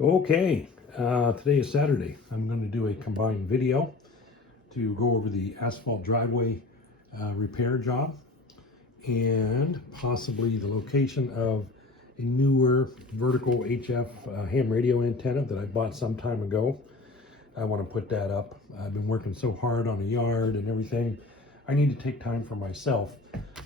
Okay, today is Saturday. I'm going to do a combined video to go over the asphalt driveway repair job and possibly the location of a newer vertical HF ham radio antenna that I bought some time ago. I want to put that up. I've been working so hard on the yard and everything. I need to take time for myself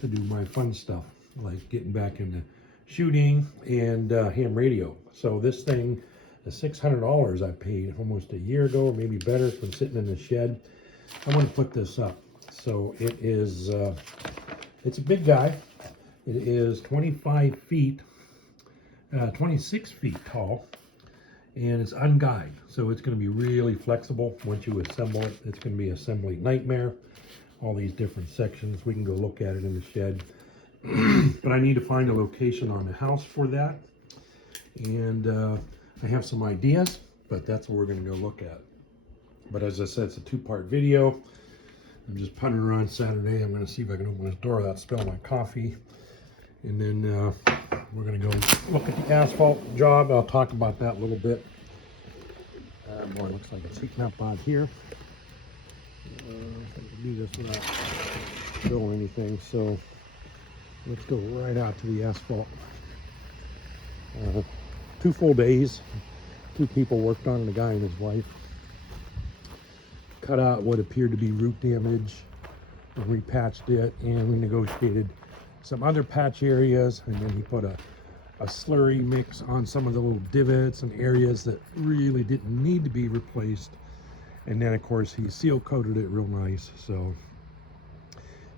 to do my fun stuff, like getting back into shooting and ham radio. So this thing, the $600 I paid almost a year ago, or maybe better, it's been sitting in the shed. I want to put this up. So it is, it's a big guy. It is 25 feet, 26 feet tall, and it's unguide. So it's going to be really flexible once you assemble it. It's going to be assembly nightmare. All these different sections. We can go look at it in the shed. But I need to find a location on the house for that. And I have some ideas, but that's what we're going to go look at. But as I said, it's a two-part video. I'm just punting around Saturday. I'm going to see if I can open this door without spilling my coffee. And then we're going to go look at the asphalt job. I'll talk about that a little bit. Boy, it looks like it's heating up out here. I can do this without spilling anything. So let's go right out to the asphalt. 2 full days. 2 people worked on it, a guy and his wife. Cut out what appeared to be root damage and repatched it, and we negotiated some other patch areas, and then he put a slurry mix on some of the little divots and areas that really didn't need to be replaced. And then of course he seal coated it real nice. So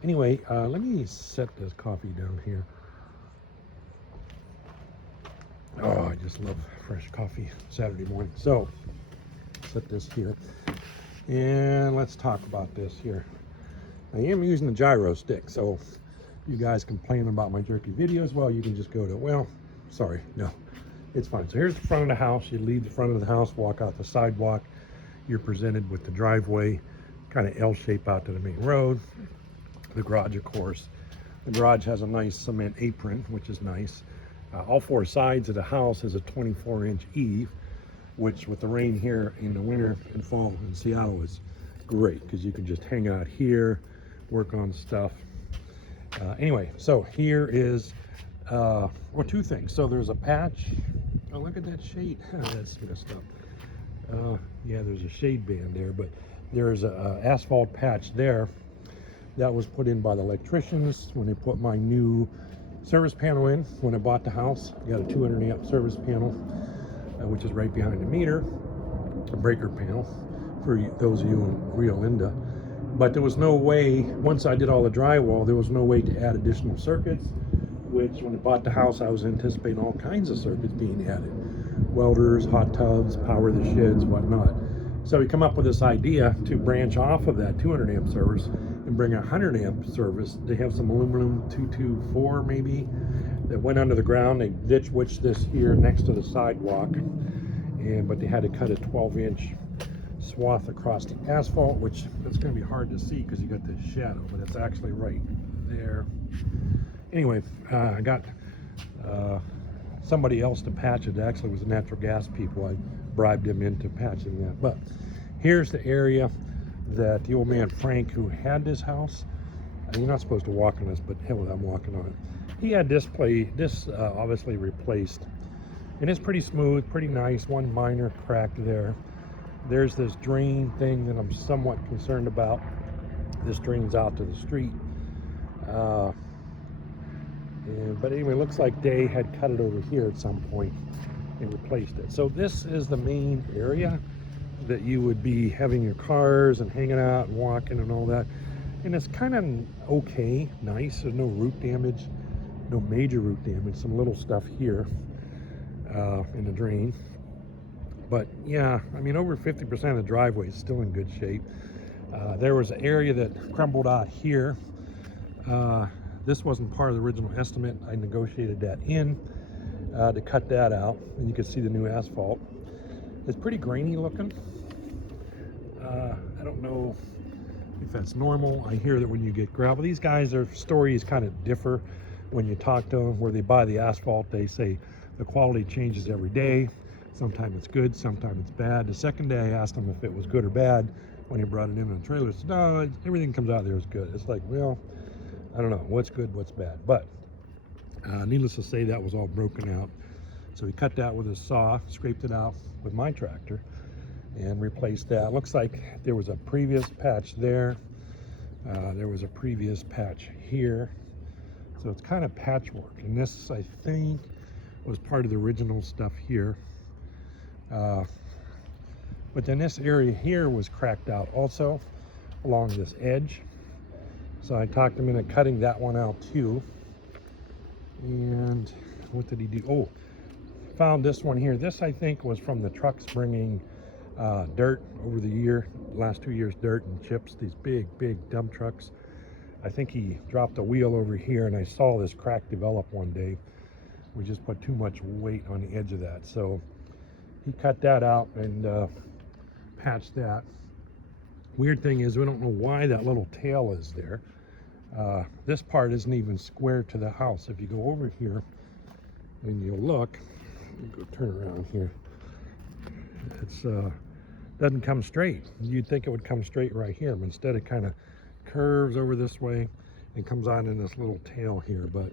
anyway, let me set this coffee down here. Oh, I just love fresh coffee Saturday morning. So set this here and let's talk about this here. I am using the gyro stick, so you guys complain about my jerky videos, well, you can just go to, well, sorry, no, it's fine. So here's the front of the house. You leave the front of the house, walk out the sidewalk. You're presented with the driveway, kind of L shape out to the main road. The garage, of course. The garage has a nice cement apron, which is nice. All 4 sides of the house is a 24-inch eave, which with the rain here in the winter and fall in Seattle is great, because you can just hang out here, work on stuff. Anyway, so here is, well, 2 things. So there's a patch. Oh, look at that shade. That's messed up. Yeah, there's a shade band there, but there's a asphalt patch there that was put in by the electricians when they put my new service panel in. When I bought the house, I got a 200 amp service panel, which is right behind the meter, a breaker panel for those of you in Rio Linda. But there was no way, once I did all the drywall, there was no way to add additional circuits, which when I bought the house, I was anticipating all kinds of circuits being added. Welders, hot tubs, power the sheds, whatnot. So we come up with this idea to branch off of that 200 amp service and bring a 100 amp service. They have some aluminum 224 maybe that went under the ground. They ditch witched this here next to the sidewalk, but they had to cut a 12-inch swath across the asphalt, which it's going to be hard to see because you got this shadow, but it's actually right there. Anyway, I got somebody else to patch it. Actually, it was the natural gas people. I bribed them into patching that. But here's the area that the old man Frank, who had this house, you're not supposed to walk on this, but hell, I'm walking on it. He had this obviously replaced, and it's pretty smooth, pretty nice. One minor crack there. There's this drain thing that I'm somewhat concerned about. This drains out to the street. But anyway, it looks like they had cut it over here at some point and replaced it. So this is the main area that you would be having your cars and hanging out and walking and all that. And it's kind of okay, nice. There's no root damage, no major root damage. Some little stuff here in the drain. But yeah, I mean, over 50% of the driveway is still in good shape. There was an area that crumbled out here. This wasn't part of the original estimate. I negotiated that in to cut that out, and you can see the new asphalt. It's pretty grainy looking. I don't know if that's normal. I hear that when you get gravel, these guys, their stories kind of differ when you talk to them. Where they buy the asphalt, they say the quality changes every day. Sometimes it's good, sometimes it's bad. The second day I asked him if it was good or bad when he brought it in the trailer. He said, no, everything comes out of there is good. It's like, well, I don't know what's good, what's bad. But needless to say, that was all broken out. So he cut that with his saw, scraped it out with my tractor, and replaced that. Looks like there was a previous patch there. There was a previous patch here. So it's kind of patchwork. And this, I think, was part of the original stuff here. But then this area here was cracked out also along this edge. So I talked him into cutting that one out too. And what did he do? Oh, found this one here. This, I think, was from the trucks bringing dirt over the last 2 years, dirt and chips, these big dump trucks. I think he dropped a wheel over here, and I saw this crack develop one day. We just put too much weight on the edge of that. So he cut that out and patched that. Weird thing is, we don't know why that little tail is there. This part isn't even square to the house. If you go over here and you look, go turn around here, it's doesn't come straight. You'd think it would come straight right here, but instead it kind of curves over this way and comes out in this little tail here. But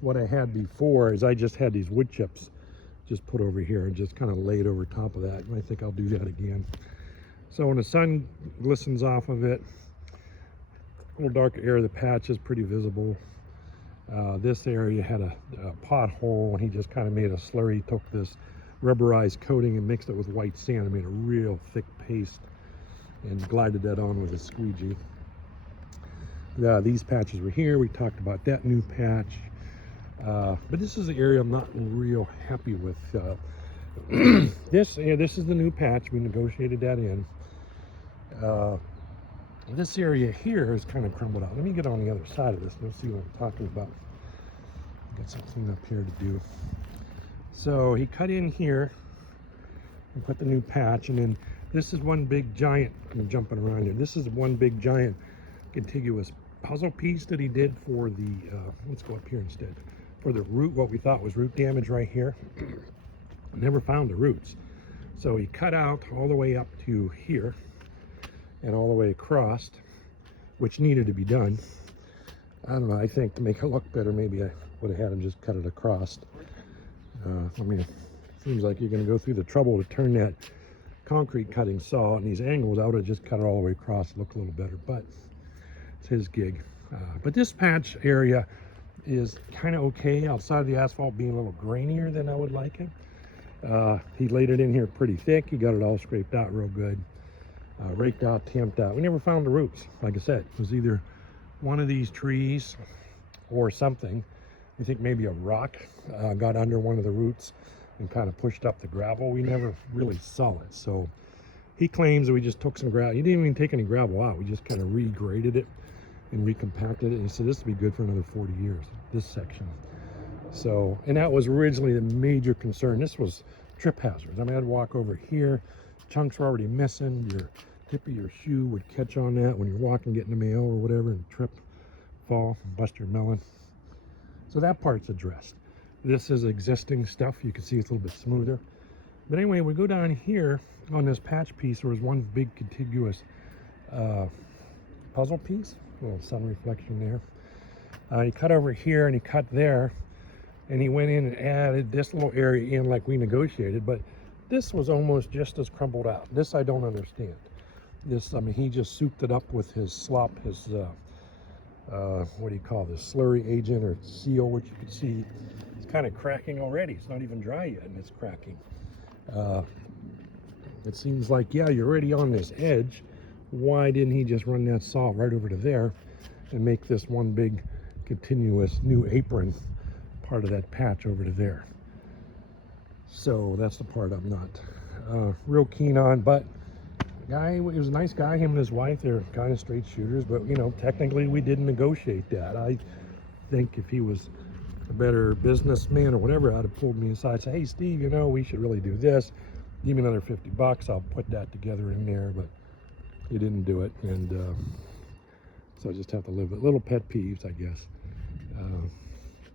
what I had before is I just had these wood chips just put over here and just kind of laid over top of that, and I think I'll do that again. So when the sun glistens off of it, a little darker area of the patch is pretty visible. This area had a pothole, and he just kind of made a slurry. He took this rubberized coating and mixed it with white sand and made a real thick paste and glided that on with a squeegee. These patches were here. We talked about that new patch. But this is the area I'm not real happy with. This is the new patch. We negotiated that in. This area here is kind of crumbled out. Let me get on the other side of this and you'll see what I'm talking about. Got something up here to do. So he cut in here and put the new patch, and then this is one big giant, I'm jumping around here. This is one big giant contiguous puzzle piece that he did for the, let's go up here instead, for the root, what we thought was root damage right here. Never found the roots. So he cut out all the way up to here and all the way across, which needed to be done. I don't know, I think to make it look better, maybe I would have had him just cut it across. I mean, it seems like you're going to go through the trouble to turn that concrete cutting saw and these angles. I would have just cut it all the way across, look a little better, but it's his gig. But this patch area is kind of okay, outside of the asphalt being a little grainier than I would like it. He laid it in here pretty thick. He got it all scraped out real good, raked out, tamped out. We never found the roots. Like I said, it was either one of these trees or something. We think maybe a rock got under one of the roots and kind of pushed up the gravel. We never really saw it. So he claims that we just took some gravel. He didn't even take any gravel out. We just kind of regraded it and recompacted it. And he said this will be good for another 40 years, this section. So, and that was originally the major concern. This was trip hazards. I mean, I'd walk over here, chunks were already missing. Your tip of your shoe would catch on that when you're walking, getting the mail or whatever, and trip, fall, bust your melon. So that part's addressed. This is existing stuff. You can see it's a little bit smoother. But anyway, we go down here on this patch piece. There was one big contiguous puzzle piece, a little sun reflection there. He cut over here and he cut there, and he went in and added this little area in like we negotiated, but this was almost just as crumbled out. This I don't understand. This, I mean, he just souped it up with his slop, his what do you call this, slurry agent or seal, which you can see it's kind of cracking already. It's not even dry yet and it's cracking. It seems like, yeah, you're already on this edge. Why didn't he just run that saw right over to there and make this one big continuous new apron part of that patch over to there? So that's the part I'm not real keen on. But guy, he was a nice guy. Him and his wife, they're kind of straight shooters, but you know, technically we didn't negotiate that. I think if he was a better businessman or whatever, I'd have pulled me aside and said, hey Steve, you know, we should really do this. Give me another $50, I'll put that together in there. But he didn't do it, and so I just have to live with little pet peeves, I guess.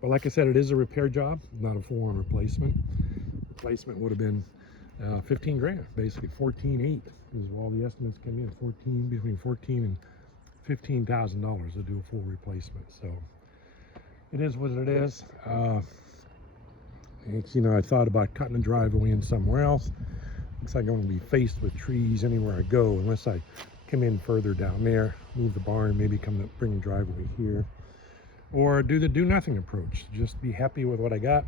But like I said, it is a repair job, not a full-on replacement. replacement would have been 15 grand, basically 14.8 is all the estimates came in. Between 14 and $15,000 to do a full replacement. So it is what it is. I thought about cutting the driveway in somewhere else. Looks like I'm going to be faced with trees anywhere I go, unless I come in further down there, move the barn, maybe bring the driveway here, or do the do nothing approach. Just be happy with what I got,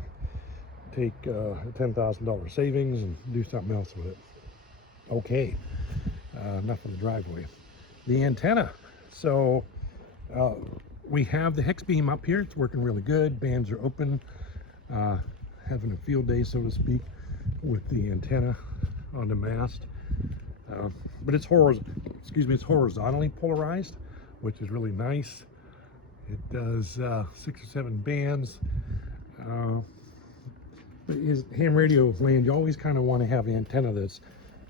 take a $10,000 savings and do something else with it. Okay, enough of the driveway. The antenna. So we have the hex beam up here. It's working really good. Bands are open. Having a field day, so to speak, with the antenna on the mast. But it's horizontally polarized, which is really nice. It does 6 or 7 bands. But in ham radio land, you always kind of want to have an antenna that's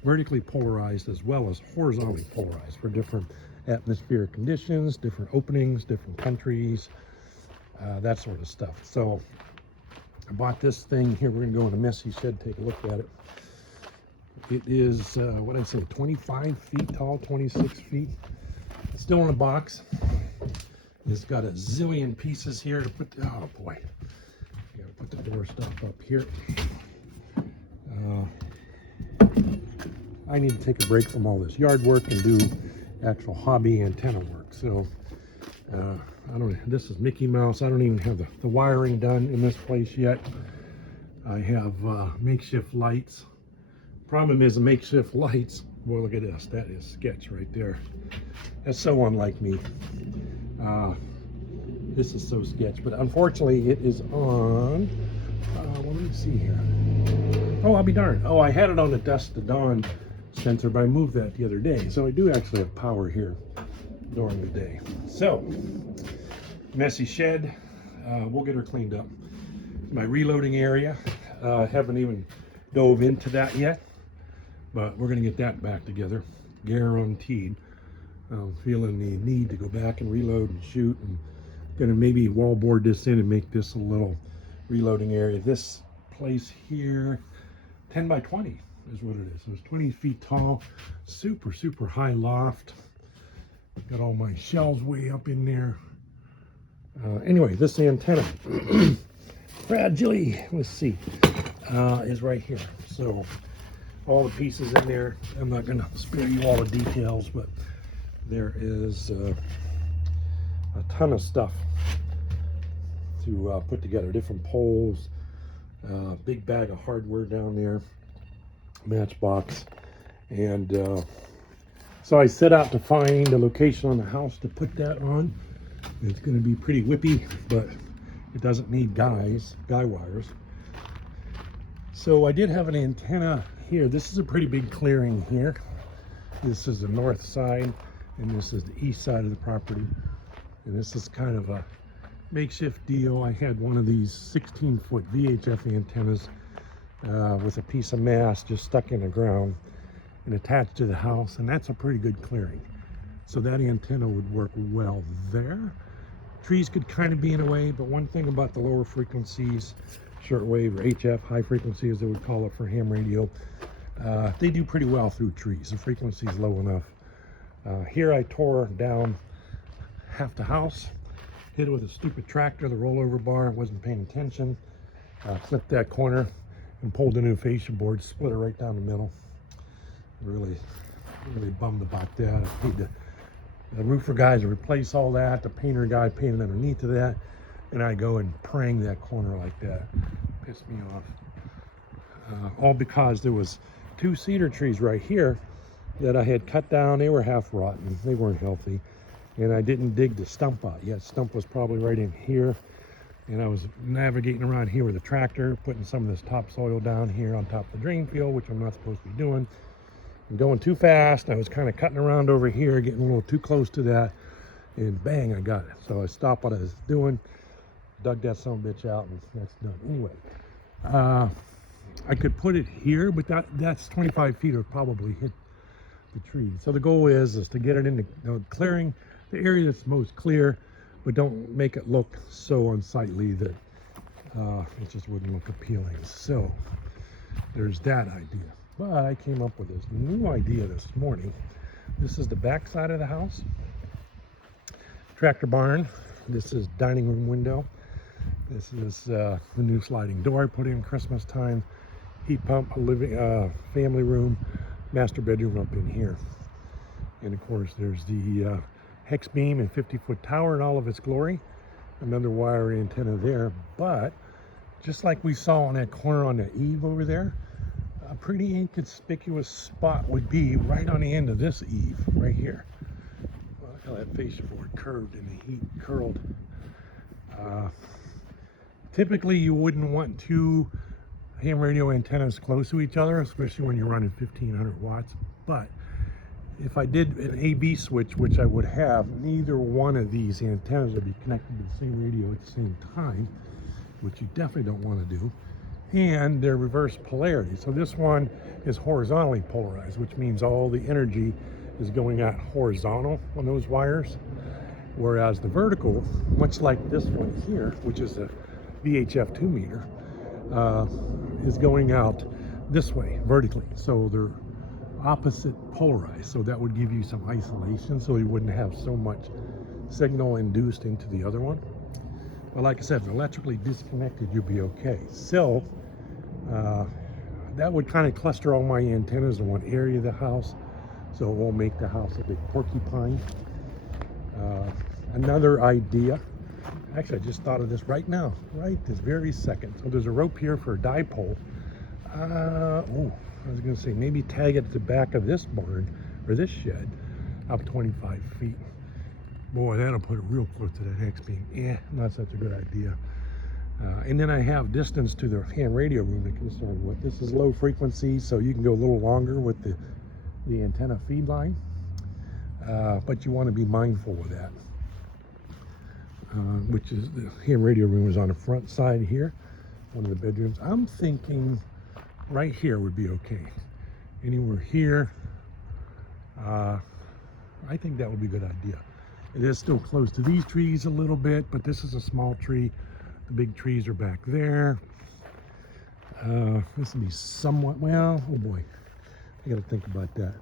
vertically polarized as well as horizontally polarized for different atmospheric conditions, different openings, different countries, that sort of stuff. So I bought this thing here. We're going to go in a messy shed, take a look at it. It is, 25 feet tall, 26 feet. It's still in a box. It's got a zillion pieces here to put, oh boy. I gotta put the door stop up here. I need to take a break from all this yard work and do actual hobby antenna work. So, this is Mickey Mouse. I don't even have the wiring done in this place yet. I have makeshift lights. Problem is the makeshift lights, boy, look at this. That is sketch right there. That's so unlike me. This is so sketch, but unfortunately it is on, let me see here. Oh, I'll be darned. Oh, I had it on the dusk to dawn sensor, but I moved that the other day. So I do actually have power here during the day. So, messy shed. We'll get her cleaned up. My reloading area. Haven't even dove into that yet, but we're going to get that back together. Guaranteed. I'm feeling the need to go back and reload and shoot, and going to maybe wallboard this in and make this a little reloading area. This place here, 10 by 20 is what it is. So it's 20 feet tall, super, super high loft. Got all my shelves way up in there. Anyway, this antenna, fragile, let's see, is right here. So all the pieces in there. I'm not going to spare you all the details, but there is a ton of stuff to put together. Different poles, big bag of hardware down there, matchbox, and so I set out to find a location on the house to put that on. It's going to be pretty whippy, but it doesn't need guy wires. So I did have an antenna here. This is a pretty big clearing here. This is the north side, and this is the east side of the property. And this is kind of a makeshift deal. I had one of these 16-foot VHF antennas with a piece of mast just stuck in the ground and attached to the house, and that's a pretty good clearing. So that antenna would work well there. Trees could kind of be in a way, but one thing about the lower frequencies, shortwave or HF, high frequency as they would call it for ham radio, they do pretty well through trees. The frequency is low enough. Here I tore down half the house, hit it with a stupid tractor, the rollover bar, wasn't paying attention, clipped that corner and pulled the new fascia board, split it right down the middle. Really bummed about that. I paid the roofer guys to replace all that, the painter guy painted underneath of that, and I go and prang that corner like that. Pissed me off. All because there was 2 cedar trees right here that I had cut down. They were half rotten. They weren't healthy. And I didn't dig the stump out yet. Stump was probably right in here. And I was navigating around here with a tractor, putting some of this topsoil down here on top of the drain field, which I'm not supposed to be doing. I'm going too fast. I was kind of cutting around over here, getting a little too close to that, and bang, I got it. So I stopped what I was doing, dug that son of a bitch out, and that's done. Anyway, I could put it here, but that's 25 feet, or probably hit the tree. So the goal is to get it in the clearing, the area that's most clear, but don't make it look so unsightly that it just wouldn't look appealing. So there's that idea. But I came up with this new idea this morning. This is the back side of the house. Tractor barn. This is dining room window. This is the new sliding door I put in Christmas time. Heat pump, a living family room, master bedroom up in here. And of course there's the hex beam and 50-foot tower in all of its glory. Another wire antenna there. But just like we saw on that corner on the eave over there, a pretty inconspicuous spot would be right on the end of this eave, right here. Well, look how that fascia board curved and the heat curled. Typically, you wouldn't want two ham radio antennas close to each other, especially when you're running 1500 watts. But if I did an AB switch, which I would have, neither one of these antennas would be connected to the same radio at the same time, which you definitely don't want to do. And they're reverse polarity. So this one is horizontally polarized, which means all the energy is going out horizontal on those wires. Whereas the vertical, much like this one here, which is a VHF 2 meter, is going out this way, vertically. So they're opposite polarized. So that would give you some isolation, so you wouldn't have so much signal induced into the other one. But like I said, if electrically disconnected, you'll be okay. So that would kind of cluster all my antennas in one area of the house, so it won't make the house a big porcupine. Another idea, actually I just thought of this right now, right this very second. So there's a rope here for a dipole. I was going to say maybe tag it at the back of this barn or this shed up 25 feet. Boy, that'll put it real close to that hex beam. Not such a good idea. And then I have distance to the ham radio room to concern with. This is low frequency, so you can go a little longer with the antenna feed line. But you want to be mindful of that. Which is the ham radio room is on the front side here, one of the bedrooms. I'm thinking right here would be okay. Anywhere here, I think that would be a good idea. It is still close to these trees a little bit, but this is a small tree. The big trees are back there. This will be somewhat, well, oh boy, I got to think about that.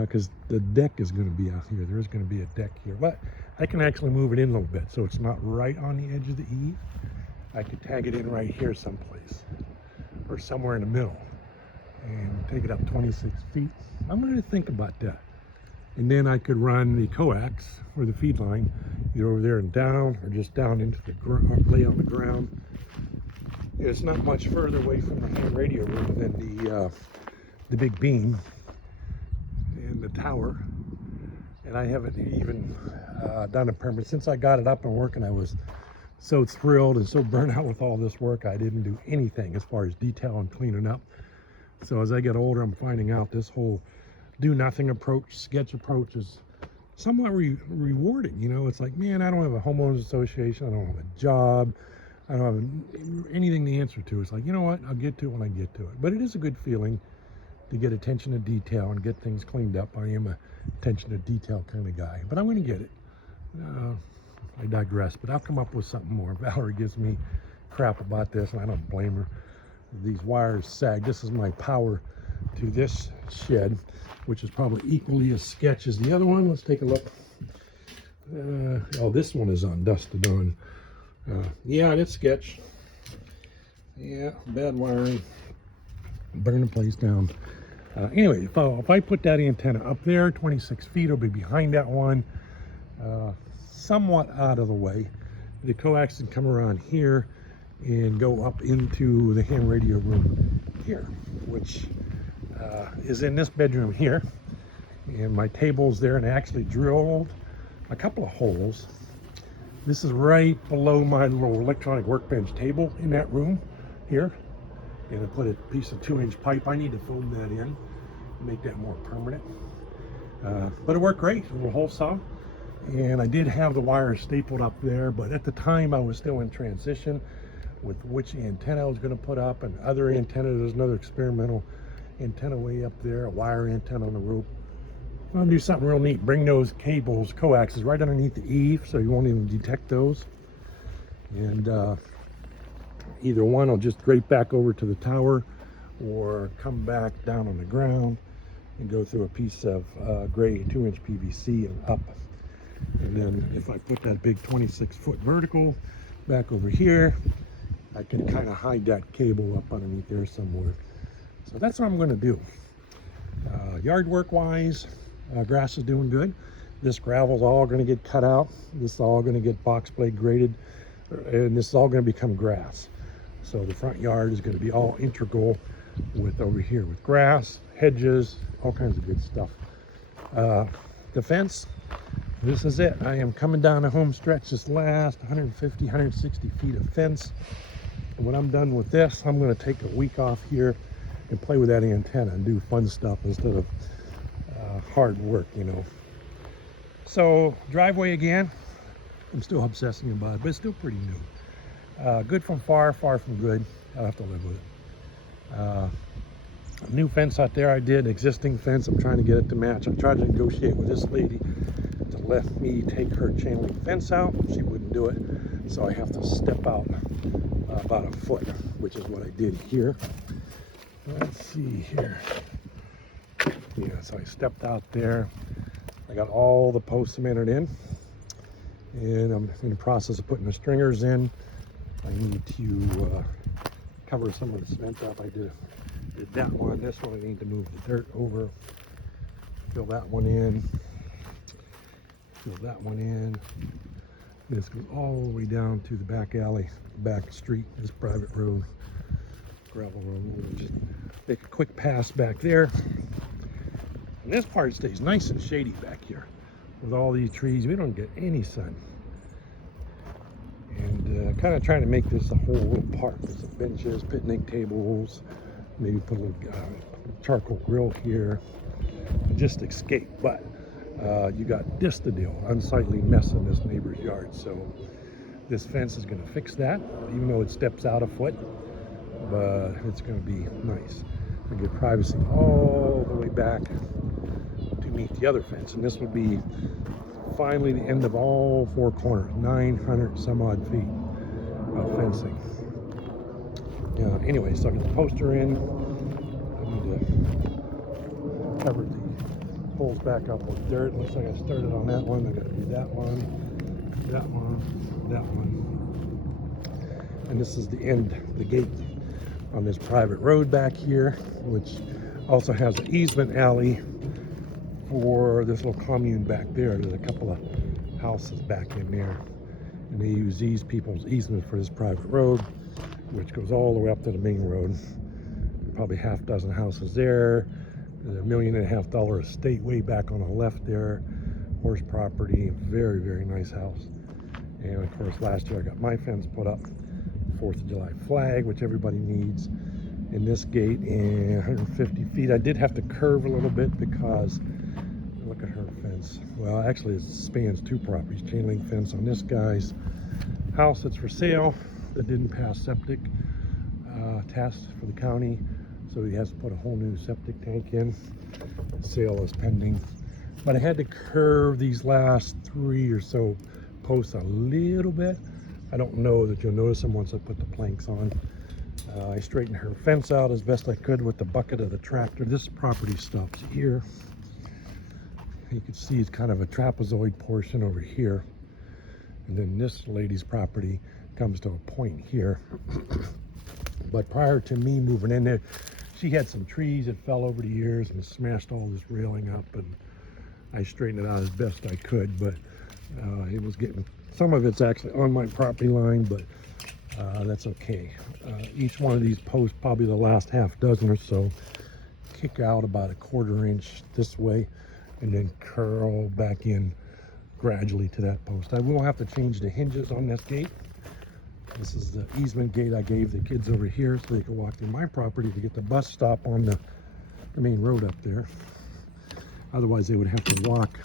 Because the deck is going to be out here. There is going to be a deck here. But I can actually move it in a little bit, so it's not right on the edge of the eave. I could tag it in right here someplace, or somewhere in the middle, and take it up 26 feet. I'm going to think about that. And then I could run the coax, or the feed line, either over there and down, or just down into the lay on the ground. It's not much further away from the ham radio room than the big beam and the tower. And I haven't even done a permit. Since I got it up and working, I was so thrilled and so burnt out with all this work, I didn't do anything as far as detail and cleaning up. So as I get older, I'm finding out this whole do nothing approach, sketch approach is somewhat rewarding. You know, it's like, man, I don't have a homeowners association, I don't have a job, I don't have anything to answer to. It's like, you know what, I'll get to it when I get to it. But it is a good feeling to get attention to detail and get things cleaned up. I am a attention to detail kind of guy, but I'm going to get it. I digress, but I'll come up with something more. Valerie gives me crap about this, and I don't blame her. These wires sag. This is my power to this shed, which is probably equally as sketch as the other one. Let's take a look. Oh, this one is on dusted on. Yeah, it's sketch. Yeah, bad wiring. Burn the place down. Anyway, if I put that antenna up there, 26 feet, it'll be behind that one, somewhat out of the way. The coax can come around here and go up into the ham radio room here, which is in this bedroom here. And my table's there, and I actually drilled a couple of holes. This is right below my little electronic workbench table in that room here. And I put a piece of 2-inch pipe. I need to foam that in, make that more permanent. But it worked great, a little hole saw. And I did have the wires stapled up there, but at the time I was still in transition with which antenna I was going to put up, and other antenna. There's another experimental antenna way up there, a wire antenna on the roof. I'll do something real neat. Bring those cables, coaxes, right underneath the eave, so you won't even detect those. And either one will just drape back over to the tower, or come back down on the ground and go through a piece of gray 2-inch PVC and up. And then if I put that big 26-foot vertical back over here, I can kind of hide that cable up underneath there somewhere. So that's what I'm going to do. Yard work wise, grass is doing good. This gravel's all going to get cut out. This is all going to get box blade graded, and this is all going to become grass. So the front yard is going to be all integral with over here with grass, hedges, all kinds of good stuff. The fence, this is it. I am coming down the home stretch, this last 150, 160 feet of fence. And when I'm done with this, I'm going to take a week off here and play with that antenna and do fun stuff instead of hard work, you know. So driveway again, I'm still obsessing about it, but it's still pretty new. Good from far, far from good. I'll have to live with it. New fence out there I did, existing fence, I'm trying to get it to match. I tried to negotiate with this lady to let me take her chain link fence out. She wouldn't do it, so I have to step out about a foot, which is what I did here. Let's see here. Yeah, so I stepped out there. I got all the posts cemented in, and I'm in the process of putting the stringers in. I need to cover some of the cement up. I did that one. This one I need to move the dirt over, fill that one in, fill that one in. This goes all the way down to the back alley, back street, this private road, gravel road. We'll just make a quick pass back there. And this part stays nice and shady back here with all these trees. We don't get any sun. And kind of trying to make this a whole little park with some benches, picnic tables, maybe put a little charcoal grill here, and just escape. But you got this to deal, unsightly mess in this neighbor's yard. So this fence is going to fix that, even though it steps out a foot, but it's going to be nice. We get privacy all the way back to meet the other fence, and this would be finally the end of all four corners, 900 some odd feet of fencing. Anyway, so I got the poster in. I need to cover the holes back up with dirt. Looks like I started on that one. I got to do that one, that one, that one. And this is the end, the gate on this private road back here, which also has an easement alley for this little commune back there. There's a couple of houses back in there, and they use these people's easement for this private road, which goes all the way up to the main road. Probably half dozen houses there. There's $1.5 million estate way back on the left there. Horse property, very, very nice house. And of course, last year I got my fence put up. 4th of July flag, which everybody needs. In this gate, and 150 feet. I did have to curve a little bit because look at her fence. Well, actually it spans two properties. Chain link fence on this guy's house that's for sale that didn't pass septic test for the county, so he has to put a whole new septic tank in. The sale is pending, but I had to curve these last 3 or so posts a little bit. I don't know that you'll notice them once I put the planks on. I straightened her fence out as best I could with the bucket of the tractor. This property stops here. You can see it's kind of a trapezoid portion over here. And then this lady's property comes to a point here. But prior to me moving in there, she had some trees that fell over the years and smashed all this railing up, and I straightened it out as best I could, but it was getting, some of it's actually on my property line, but that's okay. Each one of these posts, probably the last half dozen or so, kick out about 1/4 inch this way and then curl back in gradually to that post. I will have to change the hinges on this gate. This is the easement gate I gave the kids over here so they could walk through my property to get the bus stop on the main road up there. Otherwise they would have to walk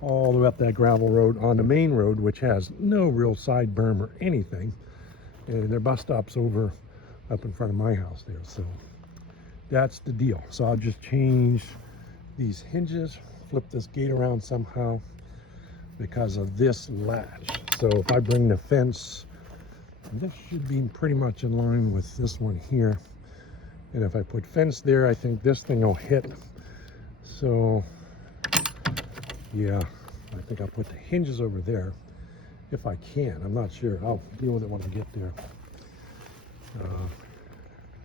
all the way up that gravel road on the main road, which has no real side berm or anything. And their bus stop's over up in front of my house there. So that's the deal. So I'll just change these hinges, flip this gate around somehow because of this latch. So if I bring the fence, this should be pretty much in line with this one here. And if I put fence there, I think this thing will hit. So yeah, I think I'll put the hinges over there if I can. I'm not sure. I'll deal with it when I get there.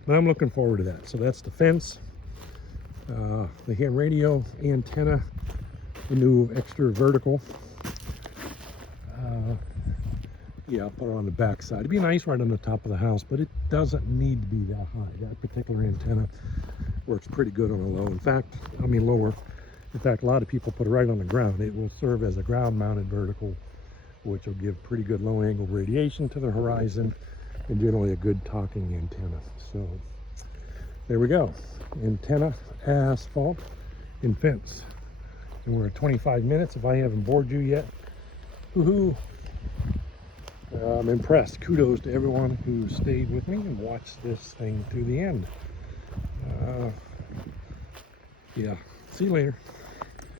But I'm looking forward to that. So that's the fence, the ham radio antenna, the new extra vertical. Yeah, I'll put it on the back side. It'd be nice right on the top of the house, but it doesn't need to be that high. That particular antenna works pretty good on a low. In fact, I mean lower. In fact, a lot of people put it right on the ground. It will serve as a ground-mounted vertical, which will give pretty good low-angle radiation to the horizon and generally a good talking antenna. So there we go. Antenna, asphalt, and fence. And we're at 25 minutes. If I haven't bored you yet, woohoo! I'm impressed. Kudos to everyone who stayed with me and watched this thing to the end. Yeah, see you later.